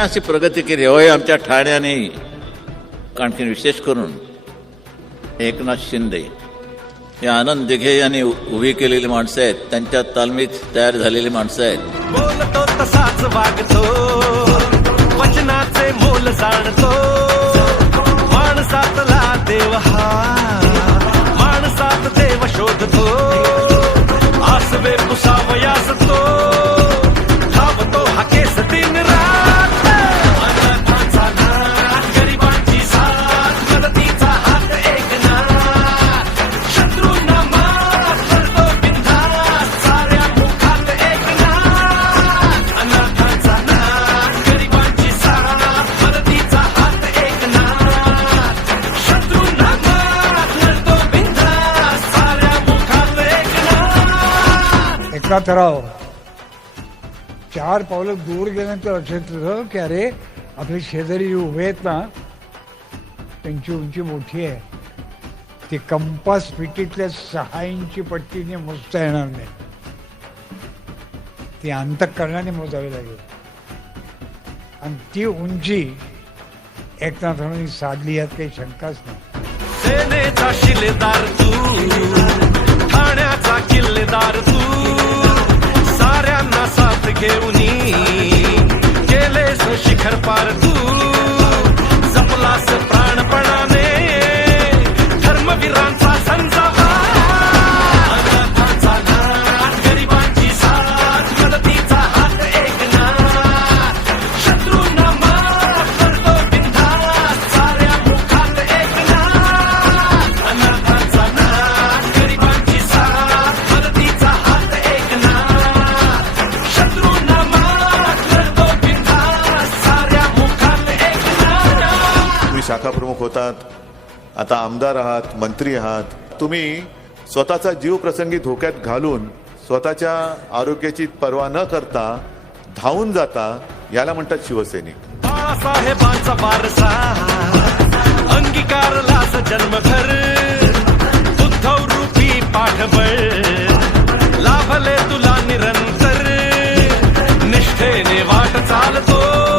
काय अशी प्रगती केली होय आमच्या ठाण्याने आणखी विशेष करून एकनाथ शिंदे हे आनंद दिघे यांनी उभी केलेली माणसं आहेत. त्यांच्या तालमीत तयार झालेली माणसं आहेत. बोलतो तसाच वागतो वचनाचे मोल जाणतो एकनाथ एकनाथराव चार पावलं दूर गेल्यानंतर लक्षात येतं की अरे आपले शेजारी जे उभे आहेत ना त्यांची उंची मोठी आहे. ती कंपास फिटीतल्या सहा इंची पट्टीने मोजता येणार नाही. ती अंतकरणाने मोजावी लागेल. आणि ती उंची एकनाथांनी साधली यात काही शंकाच नाही. शाखाप्रमुख होतात. आता आमदार आहात मंत्री आहात. तुम्ही स्वतःचा जीव प्रसंगी धोक्यात घालून स्वतःच्या आरोग्याची पर्वा न करता धावून जाता याला म्हणतात शिवसैनिक. बाळासाहेबांचा वारसा अंगीकारला जन्मभर उद्धव रूपी पाठबळ. लाभले तुला निरंतर निष्ठेने वाट चालतो.